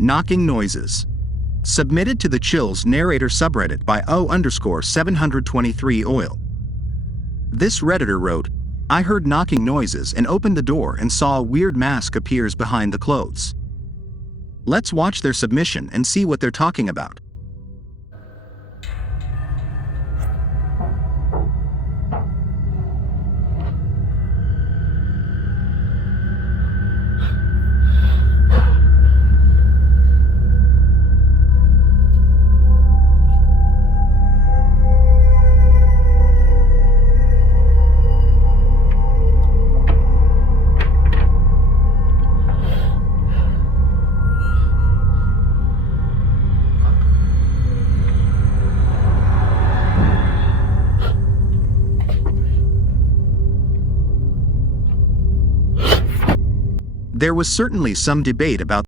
Knocking noises. Submitted to the Chills narrator subreddit by O_723oil. This Redditor wrote, "I heard knocking noises and opened the door and saw a weird mask appears behind the clothes." Let's watch their submission and see what they're talking about. There was certainly some debate about